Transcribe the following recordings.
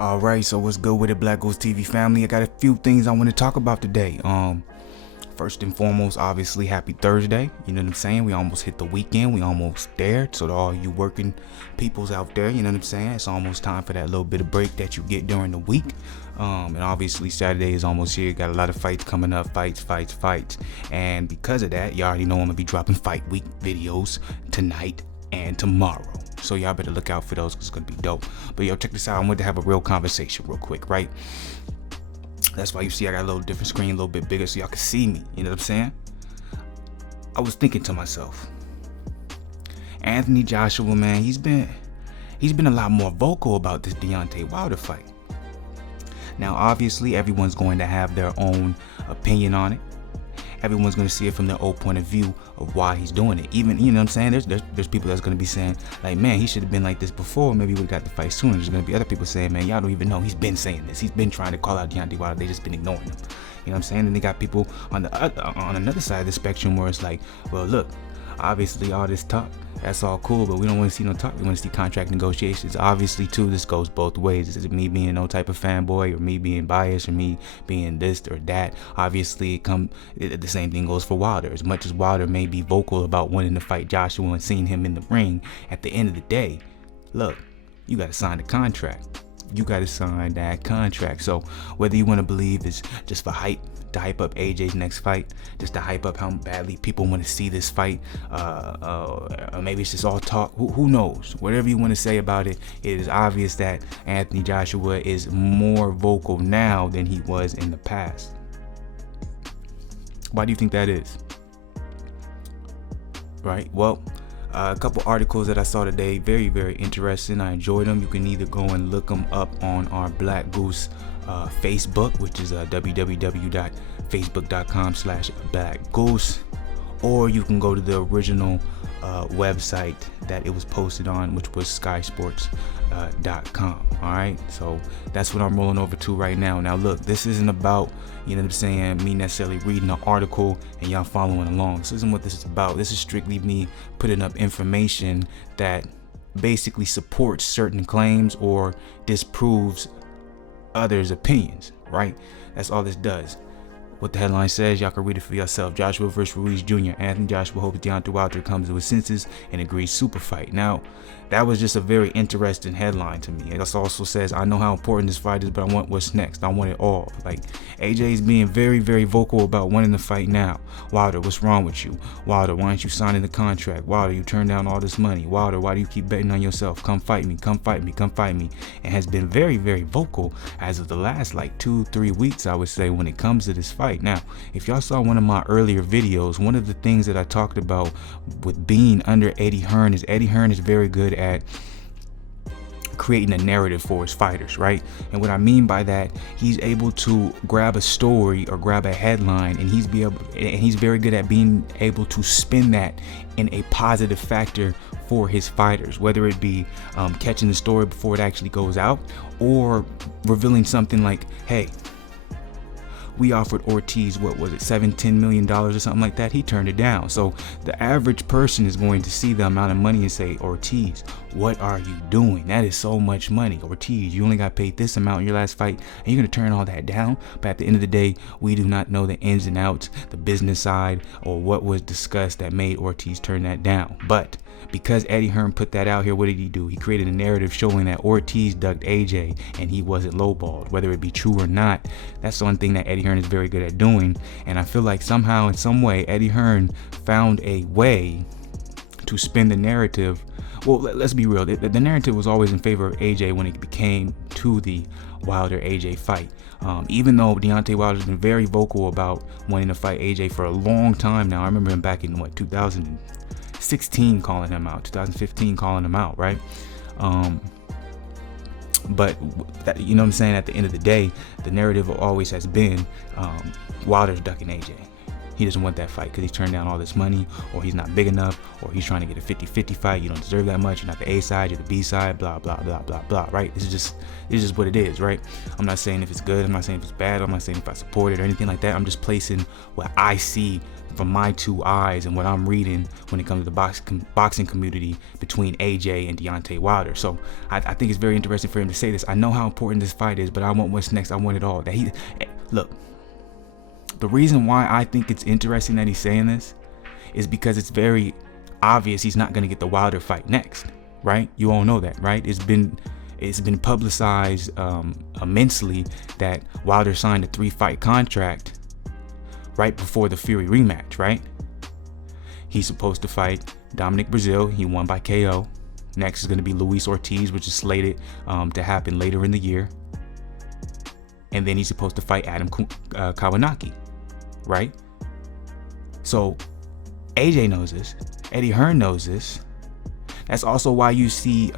Alright, so what's good with it, BlakGooseTV family? I got a few things I want to talk about today. First and foremost, obviously, happy Thursday. You know what I'm saying? We almost hit the weekend. We almost there. So to all you working peoples out there, you know what I'm saying? It's almost time for that little bit of break that you get during the week. And obviously Saturday is almost here. Got a lot of fights coming up. Fights. And because of that, you already know I'm going to be dropping fight week videos tonight and tomorrow. So y'all better look out for those because it's going to be dope. But yo, check this out. I wanted to have a real conversation real quick, right? That's why you see I got a little different screen, a little bit bigger so y'all can see me. You know what I'm saying? I was thinking to myself, Anthony Joshua, man, he's been a lot more vocal about this Deontay Wilder fight. Now, obviously, everyone's going to have their own opinion on it. Everyone's going to see it from their own point of view of why he's doing it. Even, you know what I'm saying? There's people that's going to be saying, like, man, he should have been like this before. Maybe we got the fight sooner. There's going to be other people saying, man, y'all don't even know. He's been saying this. He's been trying to call out Deontay Wilder. They just been ignoring him. You know what I'm saying? And they got people on another side of the spectrum where it's like, well, look, obviously all this talk, that's all cool, but we don't want to see no talk. We want to see contract negotiations. Obviously, too, this goes both ways. This is me being no type of fanboy or me being biased or me being this or that. Obviously, the same thing goes for Wilder. As much as Wilder may be vocal about wanting to fight Joshua and seeing him in the ring, at the end of the day, look, you got to sign the contract. You got to sign that contract. So whether you want to believe it's just for hype, to hype up AJ's next fight, just to hype up how badly people want to see this fight, or maybe it's just all talk, who knows? Whatever you want to say about it, it is obvious that Anthony Joshua is more vocal now than he was in the past. Why do you think that is? Right, well, a couple articles that I saw today, very, very interesting. I enjoyed them. You can either go and look them up on our Black Goose Facebook, which is www.facebook.com/BlakGoose, or you can go to the original website that it was posted on, which was skysports.com. All right, so that's what I'm rolling over to right now. Now look, this isn't about, you know what I'm saying, me necessarily reading an article and y'all following along. This isn't what this is about. This is strictly me putting up information that basically supports certain claims or disproves others' opinions, right? That's all this does. What the headline says, y'all can read it for yourself. Joshua vs. Ruiz Jr. Anthony Joshua hopes Deontay Wilder comes to his senses and agrees super fight. Now, that was just a very interesting headline to me. It also says, I know how important this fight is, but I want what's next. I want it all. Like, AJ's being very, very vocal about wanting to fight now. Wilder, what's wrong with you? Wilder, why aren't you signing the contract? Wilder, you turned down all this money. Wilder, why do you keep betting on yourself? Come fight me, come fight me, come fight me. And has been very, very vocal as of the last like 2-3 weeks, I would say, when it comes to this fight. Now, if y'all saw one of my earlier videos, one of the things that I talked about with being under Eddie Hearn is very good at creating a narrative for his fighters, right? And what I mean by that, he's able to grab a story or grab a headline, and he's very good at being able to spin that in a positive factor for his fighters, whether it be catching the story before it actually goes out, or revealing something like, hey, we offered Ortiz, what was it, $10 million or something like that. He turned it down. So the average person is going to see the amount of money and say, Ortiz, what are you doing? That is so much money. Ortiz, you only got paid this amount in your last fight, and you're going to turn all that down? But at the end of the day, we do not know the ins and outs, the business side, or what was discussed that made Ortiz turn that down. But because Eddie Hearn put that out here, what did he do? He created a narrative showing that Ortiz ducked AJ and he wasn't lowballed. Whether it be true or not, that's the one thing that Eddie Hearn is very good at doing. And I feel like somehow, in some way, Eddie Hearn found a way to spin the narrative. Well, let's be real. The narrative was always in favor of AJ when it became to the Wilder-AJ fight. Even though Deontay Wilder's been very vocal about wanting to fight AJ for a long time now. I remember him back in, 2016 calling him out, 2015 calling him out, right? But that, you know what I'm saying, at the end of the day, the narrative always has been Wilder's ducking AJ. He doesn't want that fight because he turned down all this money, or he's not big enough, or he's trying to get a 50-50 fight. You don't deserve that much. You're not the A side, you're the B side, blah, blah, blah, blah, blah, right? This is just what it is, right? I'm not saying if it's good. I'm not saying if it's bad. I'm not saying if I support it or anything like that. I'm just placing what I see from my two eyes and what I'm reading when it comes to the boxing community between AJ and Deontay Wilder. So I think it's very interesting for him to say this. I know how important this fight is, but I want what's next. I want it all. Look, the reason why I think it's interesting that he's saying this is because it's very obvious he's not going to get the Wilder fight next, right? You all know that, right? It's been publicized immensely that Wilder signed a 3-fight contract right before the Fury rematch, right? He's supposed to fight Dominic Brazil. He won by KO. Next is going to be Luis Ortiz, which is slated to happen later in the year. And then he's supposed to fight Adam Kownacki, right? So AJ knows this. Eddie Hearn knows this. That's also why you see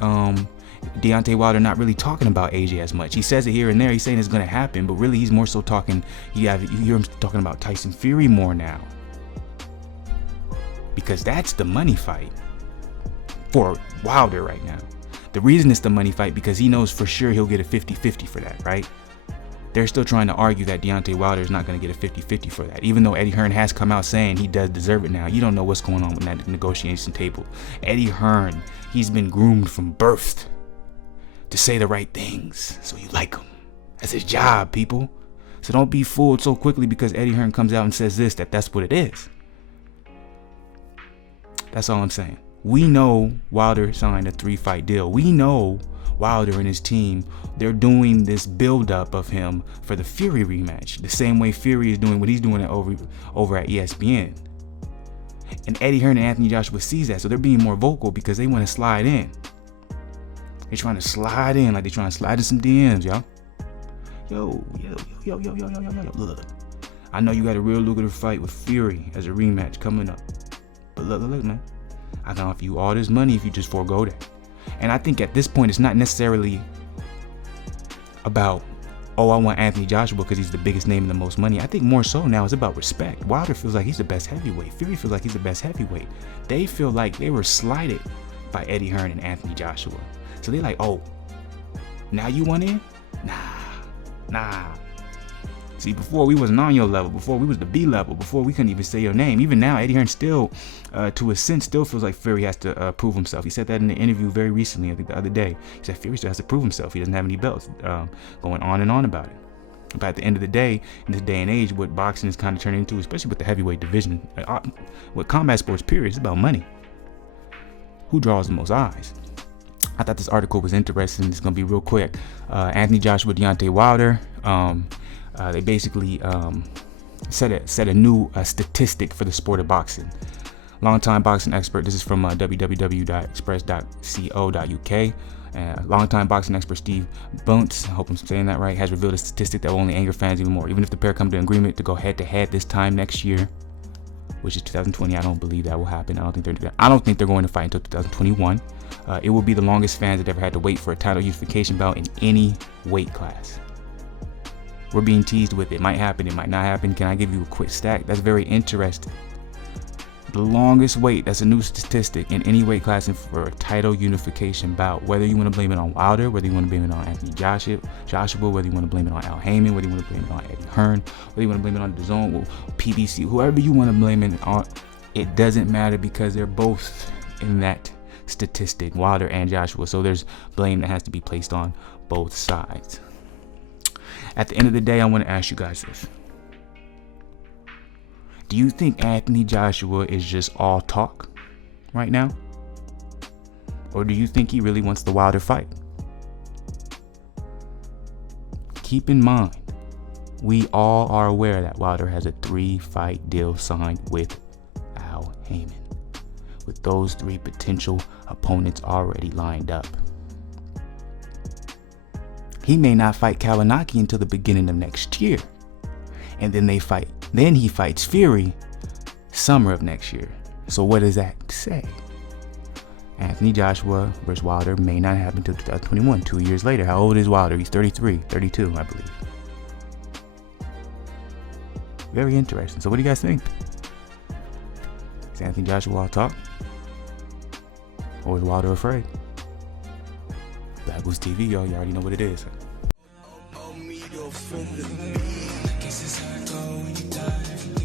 Deontay Wilder not really talking about AJ as much. He says it here and there. He's saying it's going to happen, but really he's more so talking. You hear him talking about Tyson Fury more now, because that's the money fight for Wilder right now. The reason it's the money fight because he knows for sure he'll get a 50-50 for that, right? They're still trying to argue that Deontay Wilder is not going to get a 50-50 for that, even though Eddie Hearn has come out saying he does deserve it now. You don't know what's going on with that negotiation table. Eddie Hearn, he's been groomed from birth to say the right things, so you like him. That's his job, people. So don't be fooled so quickly because Eddie Hearn comes out and says that's what it is. That's all I'm saying. We know Wilder signed a 3-fight deal. We know Wilder and his team, they're doing this build-up of him for the Fury rematch, the same way Fury is doing what he's doing over at ESPN. And Eddie Hearn and Anthony Joshua sees that, so they're being more vocal because they want to slide in. They're trying to slide in, like they're trying to slide in some DMs, y'all. Yo. Look, I know you got a real lucrative fight with Fury as a rematch coming up, but look, man. I can offer you all this money if you just forego that. And I think at this point, it's not necessarily about, oh, I want Anthony Joshua because he's the biggest name and the most money. I think more so now it's about respect. Wilder feels like he's the best heavyweight. Fury feels like he's the best heavyweight. They feel like they were slighted by Eddie Hearn and Anthony Joshua. So they're like, oh, now you want in? Nah. See, before we wasn't on your level. Before we was the B level. Before we couldn't even say your name. Even now, Eddie Hearn still, to a sense, still feels like Fury has to prove himself. He said that in an interview very recently, I think the other day. He said Fury still has to prove himself. He doesn't have any belts. Going on and on about it. But at the end of the day, in this day and age, what boxing is kind of turning into, especially with the heavyweight division, with combat sports, period, it's about money. Who draws the most eyes? I thought this article was interesting. It's going to be real quick. Anthony Joshua, Deontay Wilder. They basically set a new statistic for the sport of boxing. Longtime boxing expert, this is from www.express.co.uk. Longtime boxing expert Steve Bunce, I hope I'm saying that right, has revealed a statistic that will only anger fans even more. Even if the pair come to an agreement to go head-to-head this time next year, which is 2020, I don't believe that will happen. I don't think they're going to fight until 2021. It will be the longest fans have ever had to wait for a title unification bout in any weight class. We're being teased with it. Might happen, it might not happen. Can I give you a quick stat? That's very interesting. The longest wait, that's a new statistic in any weight class for a title unification bout. Whether you want to blame it on Wilder, whether you want to blame it on Anthony Joshua, whether you want to blame it on Al Heyman, whether you want to blame it on Eddie Hearn, whether you want to blame it on DAZN, PBC, whoever you want to blame it on, it doesn't matter because they're both in that statistic, Wilder and Joshua. So there's blame that has to be placed on both sides. At the end of the day, I want to ask you guys this. Do you think Anthony Joshua is just all talk right now? Or do you think he really wants the Wilder fight? Keep in mind, we all are aware that Wilder has a 3-fight deal signed with Al Heyman, with those 3 potential opponents already lined up. He may not fight Kownacki until the beginning of next year. And then he fights Fury summer of next year. So what does that say? Anthony Joshua versus Wilder may not happen until 2021, 2 years later. How old is Wilder? He's 32, I believe. Very interesting. So what do you guys think? Is Anthony Joshua talk? Or is Wilder afraid? BlakGooseTV, y'all. You already know what it is. Guess it's hard when you die.